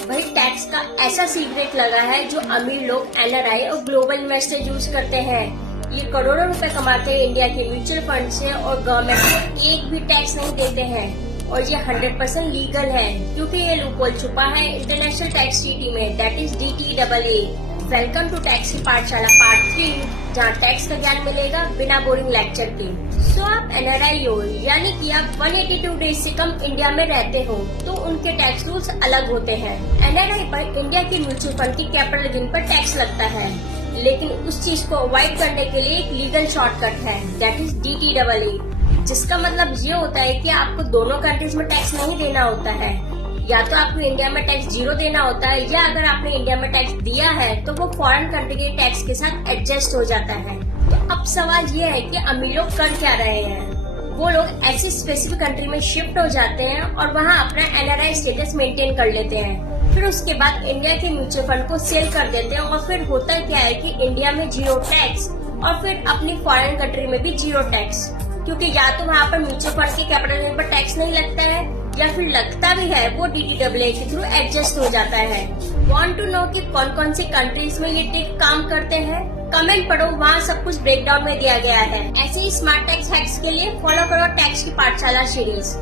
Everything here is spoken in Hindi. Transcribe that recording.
वही टैक्स का ऐसा सीक्रेट लगा है जो अमीर लोग, एनआरआई और ग्लोबल इन्वेस्टर यूज करते हैं। ये करोड़ों रुपए कमाते हैं इंडिया के म्यूचुअल फंड से और गवर्नमेंट को एक भी टैक्स नहीं देते हैं। और ये 100% लीगल है क्योंकि ये लूपहोल छुपा है इंटरनेशनल टैक्स ट्रीटी में, that is DTAA। Welcome to tax की पाठशाला पार्ट 3, जहाँ टैक्स का ज्ञान मिलेगा बिना बोरिंग लेक्चर के। सो आप एनआरआई हो, यानी कि आप 182 डेज से कम इंडिया में रहते हो, तो उनके टैक्स रूल्स अलग होते हैं। एनआरआई पर इंडिया के म्यूचुअल फंड की कैपिटल गेन पर टैक्स लगता है, लेकिन उस चीज को अवॉइड करने के लिए एक लीगल शॉर्टकट है, दैट इज DTAA, जिसका मतलब ये होता है कि आपको दोनों कंट्रीज में टैक्स नहीं देना होता है। या तो आपको इंडिया में टैक्स 0 देना होता है, या अगर आपने इंडिया में टैक्स दिया है तो वो फॉरेन कंट्री के टैक्स के साथ एडजस्ट हो जाता है। तो अब सवाल ये है कि अमीर लोग कर क्या रहे हैं। वो लोग ऐसी स्पेसिफिक कंट्री में शिफ्ट हो जाते हैं और वहाँ अपना एनआरआई स्टेटस मेंटेन कर लेते हैं। फिर उसके बाद इंडिया के म्यूचुअल फंड को सेल कर देते हैं और फिर होता क्या है कि इंडिया में 0 टैक्स और फिर अपनी फॉरेन कंट्री में भी 0 टैक्स, क्योंकि या तो वहाँ पर म्यूचुअल फंड के कैपिटल गेन पर टैक्स नहीं लगता है, या फिर लगता भी है वो DTAA के थ्रू एडजस्ट हो जाता है। वांट टू नो कि कौन कौन सी कंट्रीज में ये ट्रिक काम करते हैं? कमेंट पढ़ो, वहाँ सब कुछ ब्रेकडाउन में दिया गया है। ऐसे ही स्मार्ट टैक्स हैक्स के लिए फॉलो करो टैक्स की पाठशाला सीरीज।